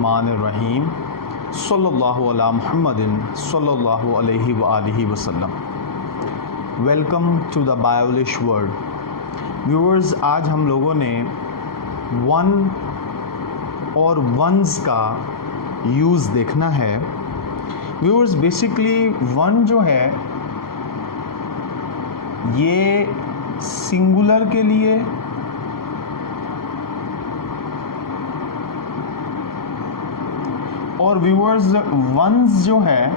बिस्मिल्लाहिर्रहमानिर्रहीम सल्लल्लाहु अला मुहम्मदिन सल्लल्लाहु अलैहि व आलिहि वसल्लम। Welcome to the Biolish world. Viewers, आज हम लोगों ने वन और वंस का यूज़ देखना है। व्यूअर्स, बेसिकली वन जो है ये सिंगुलर के लिए और व्यूअर्स वंस जो है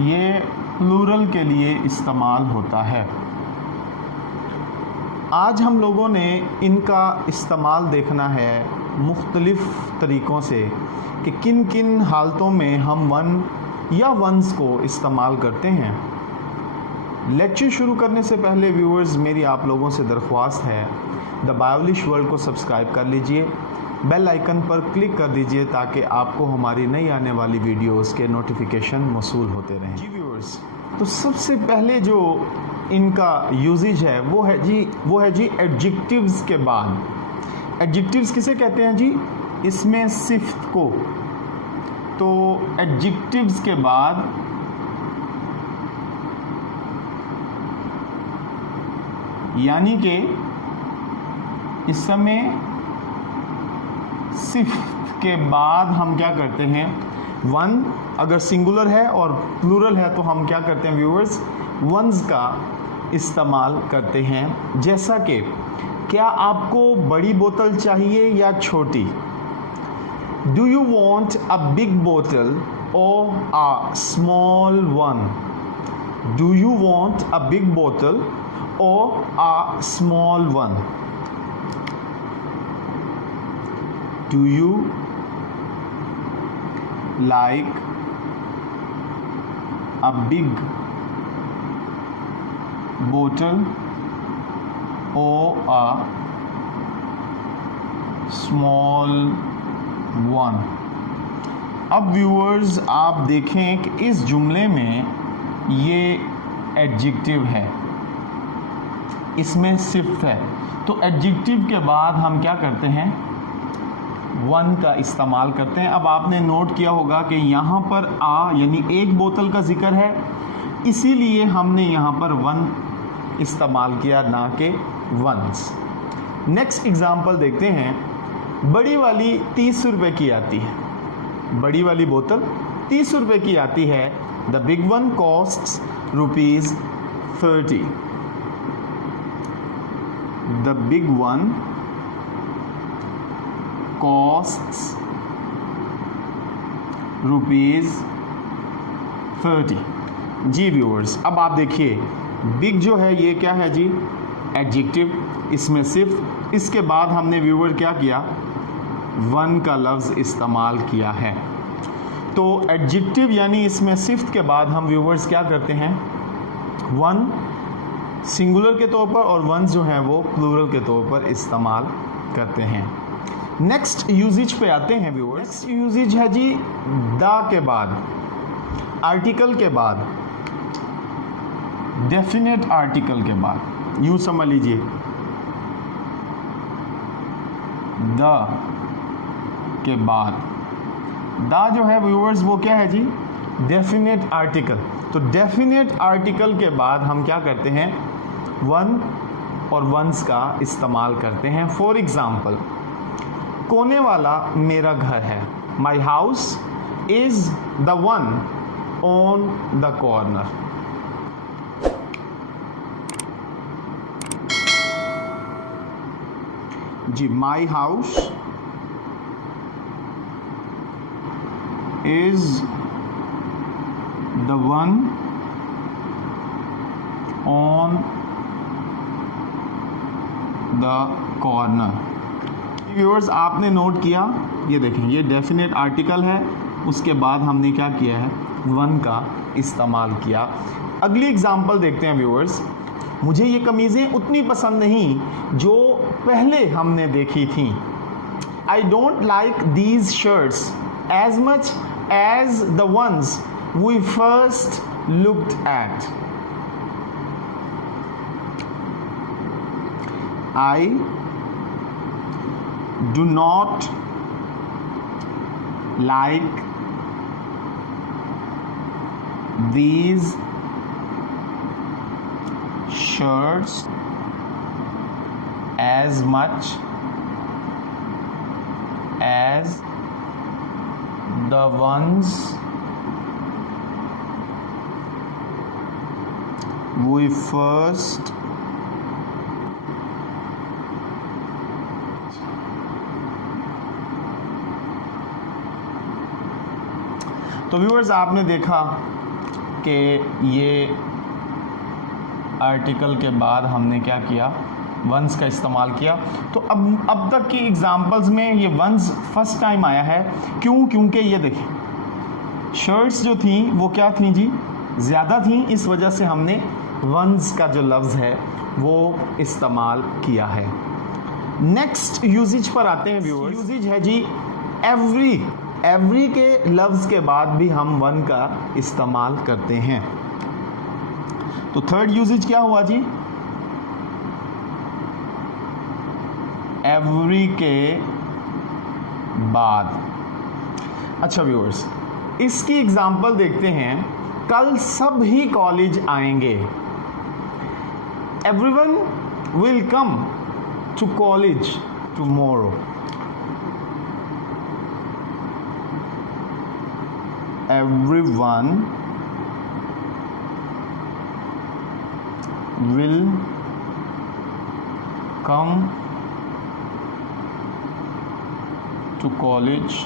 ये प्लूरल के लिए इस्तेमाल होता है। आज हम लोगों ने इनका इस्तेमाल देखना है मुख्तलिफ़ तरीक़ों से कि किन किन हालतों में हम वन या वंस को इस्तेमाल करते हैं। लेक्चर शुरू करने से पहले व्यूअर्स मेरी आप लोगों से दरख्वास्त है, द बायोलिश वर्ल्ड को सब्सक्राइब कर लीजिए, बेल आइकन पर क्लिक कर दीजिए ताकि आपको हमारी नई आने वाली वीडियोस के नोटिफिकेशन मौसूल होते रहें। जी व्यूअर्स, तो सबसे पहले जो इनका यूजेज है वो है जी एडजेक्टिव्स के बाद। एडजेक्टिव्स किसे कहते हैं जी? इसमें सिफ्त को। तो एडजेक्टिव्स के बाद यानी कि इस समय सिफ्त के बाद हम क्या करते हैं, वन अगर सिंगुलर है और प्लूरल है तो हम क्या करते हैं व्यूअर्स, वंस का इस्तेमाल करते हैं। जैसा कि क्या आपको बड़ी बोतल चाहिए या छोटी? Do you want a big बोतल और a small one? Do you want a big बोतल और a small one? Do you like a big bottle or a small one? अब व्यूअर्स आप देखें कि इस जुमले में ये एडजेक्टिव है, इसमें सिफ्त है। तो एडजेक्टिव के बाद हम क्या करते हैं, वन का इस्तेमाल करते हैं। अब आपने नोट किया होगा कि यहाँ पर आ यानी एक बोतल का जिक्र है, इसीलिए हमने यहाँ पर वन इस्तेमाल किया, ना कि वंस। नेक्स्ट एग्जांपल देखते हैं। बड़ी वाली 30 रुपए की आती है, बड़ी वाली बोतल 30 रुपए की आती है। The big one costs ₹30। The big one costs ₹30। जी व्यूअर्स, अब आप देखिए बिग जो है ये क्या है जी, एडजेक्टिव, इसमें सिर्फ इसके बाद हमने व्यूअर क्या किया, वन का लफ्ज़ इस्तेमाल किया है। तो एडजेक्टिव यानी इसमें सिफ्त के बाद हम व्यूअर्स क्या करते हैं, वन सिंगुलर के तौर पर और वंस जो है वो प्लूरल के तौर पर इस्तेमाल करते हैं। नेक्स्ट यूजेज पे आते हैं व्यूअर्स। नेक्स्ट यूजेज है जी द के बाद, आर्टिकल के बाद, डेफिनेट आर्टिकल के बाद। यूं समझ लीजिए, द के बाद, द जो है व्यूअर्स वो क्या है जी, डेफिनेट आर्टिकल। तो डेफिनेट आर्टिकल के बाद हम क्या करते हैं, वन और वंस का इस्तेमाल करते हैं। फॉर एग्जाम्पल, कोने वाला मेरा घर है, my house is the one on the corner. जी, my house is the one on the corner. Viewers आपने नोट किया, ये देखें ये डेफिनेट आर्टिकल है, उसके बाद हमने क्या किया है, वन का इस्तेमाल किया। अगली एग्जांपल देखते हैं व्यूअर्स। मुझे ये कमीज़ें उतनी पसंद नहीं जो पहले हमने देखी थी। I don't like these shirts as much as the ones we first looked at. I do not like these shirts as much as the ones we first तो व्यूअर्स आपने देखा कि ये आर्टिकल के बाद हमने क्या किया, वंस का इस्तेमाल किया। तो अब तक की एग्जांपल्स में ये वंस फर्स्ट टाइम आया है। क्यों? क्योंकि ये देखिए शर्ट्स जो थी वो क्या थी जी, ज़्यादा थी, इस वजह से हमने वंस का जो लफ्ज़ है वो इस्तेमाल किया है। नेक्स्ट यूजेज पर आते हैं व्यूअर्स। यूजेज है जी एवरी। एवरी के लफ्ज़ के बाद भी हम वन का इस्तेमाल करते हैं। तो थर्ड यूजेज क्या हुआ जी, एवरी के बाद। अच्छा व्यूअर्स, इसकी एग्जांपल देखते हैं। कल सब ही कॉलेज आएंगे। Everyone will come to college tomorrow. Everyone will come to college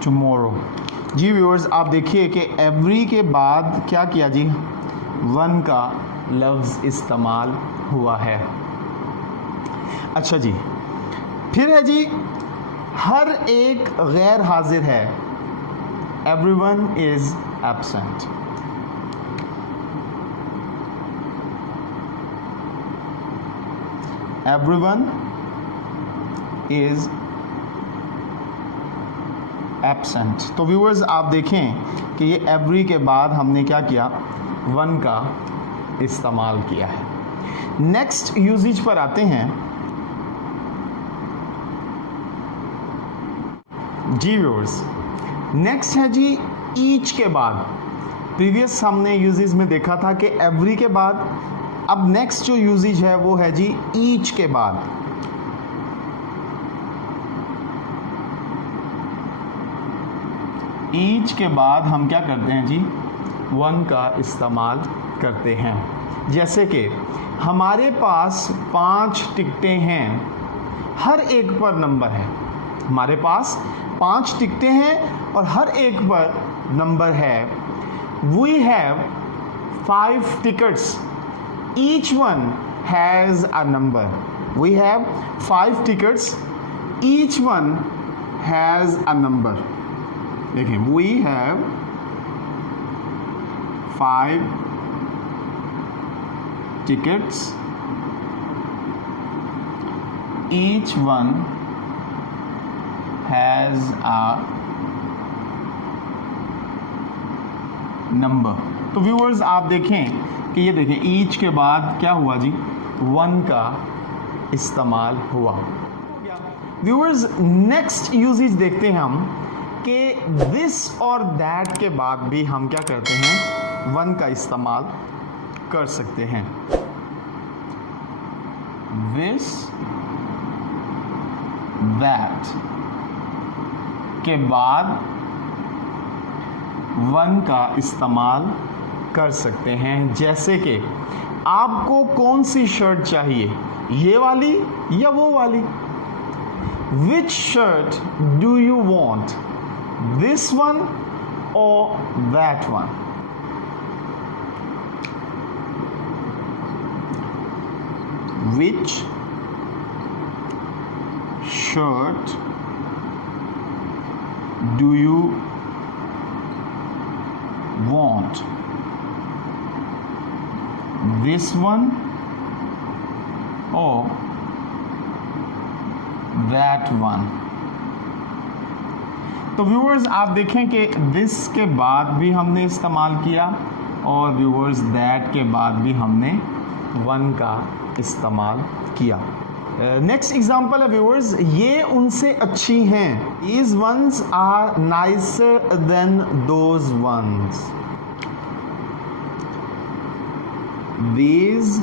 tomorrow। जी व्यूअर्स, आप देखिए कि एवरी के बाद क्या किया जी, वन का लफ्ज़ इस्तेमाल हुआ है। अच्छा जी, फिर है जी हर एक गैर हाजिर है। Everyone is absent. Everyone is absent. तो व्यूअर्स आप देखें कि ये एवरी के बाद हमने क्या किया, वन का इस्तेमाल किया है। नेक्स्ट यूजेज पर आते हैं। जी व्यूअर्स, नेक्स्ट है जी ईच के बाद। प्रीवियस हमने यूजेज में देखा था कि एवरी के बाद, अब नेक्स्ट जो यूजेज है वो है जी ईच के बाद। ईच के बाद हम क्या करते हैं जी, वन का इस्तेमाल करते हैं। जैसे कि हमारे पास 5 टिकटें हैं, हर एक पर नंबर है। हमारे पास 5 टिकटें हैं और हर एक पर नंबर है। We have 5 tickets, each one has a number। we have 5 tickets, each one has a number। देखिए, we have 5 tickets, each one has a number। तो व्यूअर्स आप देखें कि ये देखें ईच के बाद क्या हुआ जी, वन का इस्तेमाल हुआ। व्यूअर्स नेक्स्ट यूजेज देखते हैं हम कि दिस और दैट के बाद भी हम क्या करते हैं, वन का इस्तेमाल कर सकते हैं। दिस दैट के बाद वन का इस्तेमाल कर सकते हैं। जैसे कि आपको कौन सी शर्ट चाहिए, ये वाली या वो वाली। Which shirt do you want, this one और that one. Which shirt do you want, this one or that one। तो व्यूअर्स आप देखें कि दिस के बाद भी हमने इस्तेमाल किया और व्यूअर्स दैट के बाद भी हमने वन का इस्तेमाल किया। नेक्स्ट एग्जाम्पल है व्यूअर्स, ये उनसे अच्छी हैं। These ones are nicer than those ones. These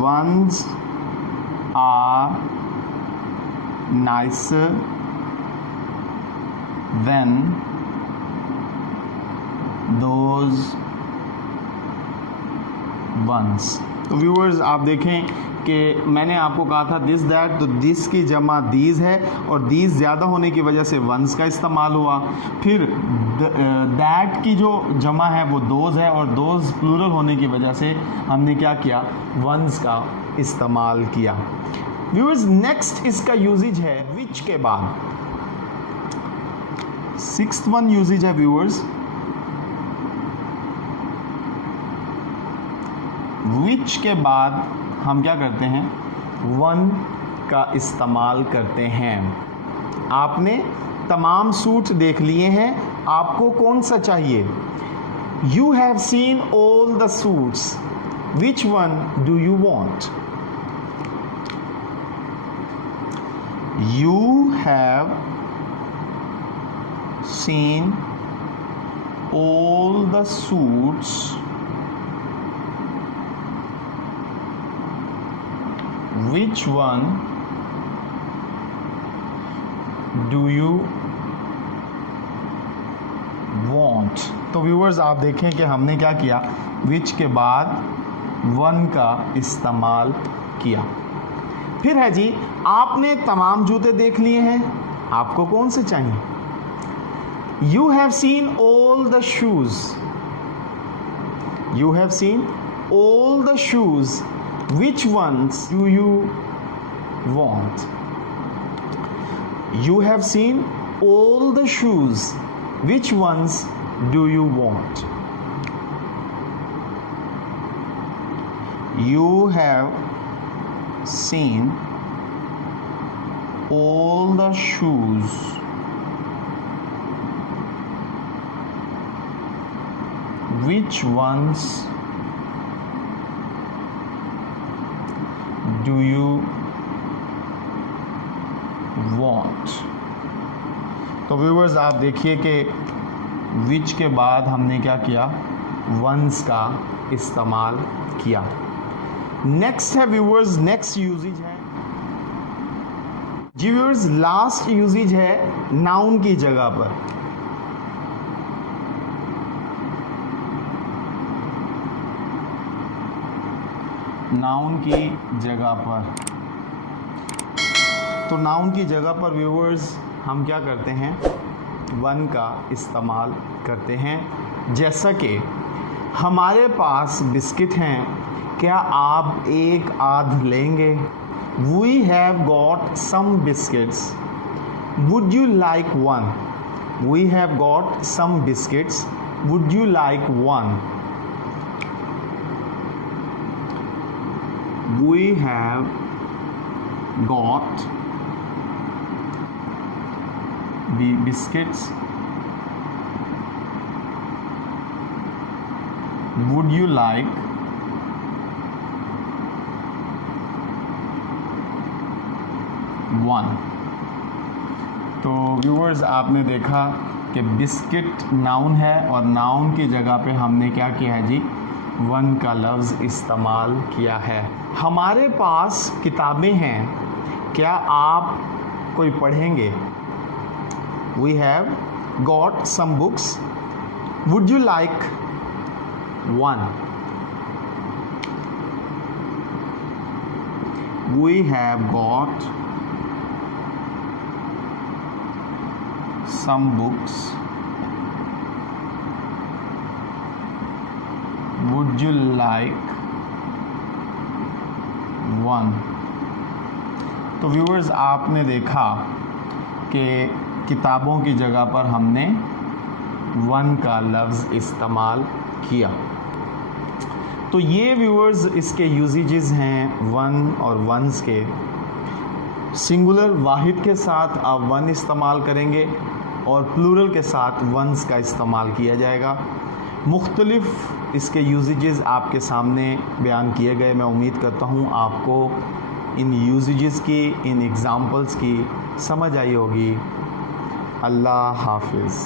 ones are nicer than those ones. तो व्यूअर्स आप देखें कि मैंने आपको कहा था दिस दैट, तो दिस की जमा दीज है और दीज ज़्यादा होने की वजह से वंस का इस्तेमाल हुआ। फिर दैट की जो जमा है वो दोज है और दोज प्लूरल होने की वजह से हमने क्या किया, वंस का इस्तेमाल किया। व्यूअर्स नेक्स्ट इसका यूजेज है विच के बाद। सिक्स्थ वन यूजेज है व्यूअर्स विच के बाद हम क्या करते हैं, वन का इस्तेमाल करते हैं। आपने तमाम सूट देख लिए हैं, आपको कौन सा चाहिए? You have seen all the suits, which one do you want? You have seen all the suits, which one do you want? तो व्यूअर्स आप देखें कि हमने क्या किया, which के बाद वन का इस्तेमाल किया। फिर है जी, आपने तमाम जूते देख लिए हैं, आपको कौन से चाहिए? You have seen all the shoes. You have seen all the shoes. Which ones do you want? You have seen all the shoes. Which ones do you want? You have seen all the shoes. Which ones do you want? तो viewers आप देखिए कि विच के बाद हमने क्या किया, once का इस्तेमाल किया। नेक्स्ट है व्यूअर्स, नेक्स्ट यूजेज है जी व्यूअर्स, लास्ट यूजेज है नाउन की जगह पर। नाउन की जगह पर, तो नाउन की जगह पर व्यूअर्स हम क्या करते हैं, वन का इस्तेमाल करते हैं। जैसा कि हमारे पास बिस्किट हैं, क्या आप एक आध लेंगे? We have got some biscuits, would you like one? We have got some biscuits, would you like one? We have got the biscuits. Would you like one? तो व्यूअर्स आपने देखा कि बिस्किट नाउन है और नाउन की जगह पे हमने क्या किया है जी, वन का लफ्ज़ इस्तेमाल किया है। हमारे पास किताबें हैं, क्या आप कोई पढ़ेंगे? We have got some books, would you like one? We have got some books, would you like one? तो व्यूअर्स आपने देखा कि किताबों की जगह पर हमने वन का लफ्ज़ इस्तेमाल किया। तो ये व्यूअर्स इसके यूजेजेस हैं वन और वंस के। सिंगुलर वाहिद के साथ आप वन इस्तेमाल करेंगे और प्लूरल के साथ वंस का इस्तेमाल किया जाएगा। मुख्तलिफ़ इसके यूजेजेस आपके सामने बयान किए गए। मैं उम्मीद करता हूँ आपको इन यूजेजेस की, इन एग्ज़ाम्पल्स की समझ आई होगी। अल्लाह हाफिज़।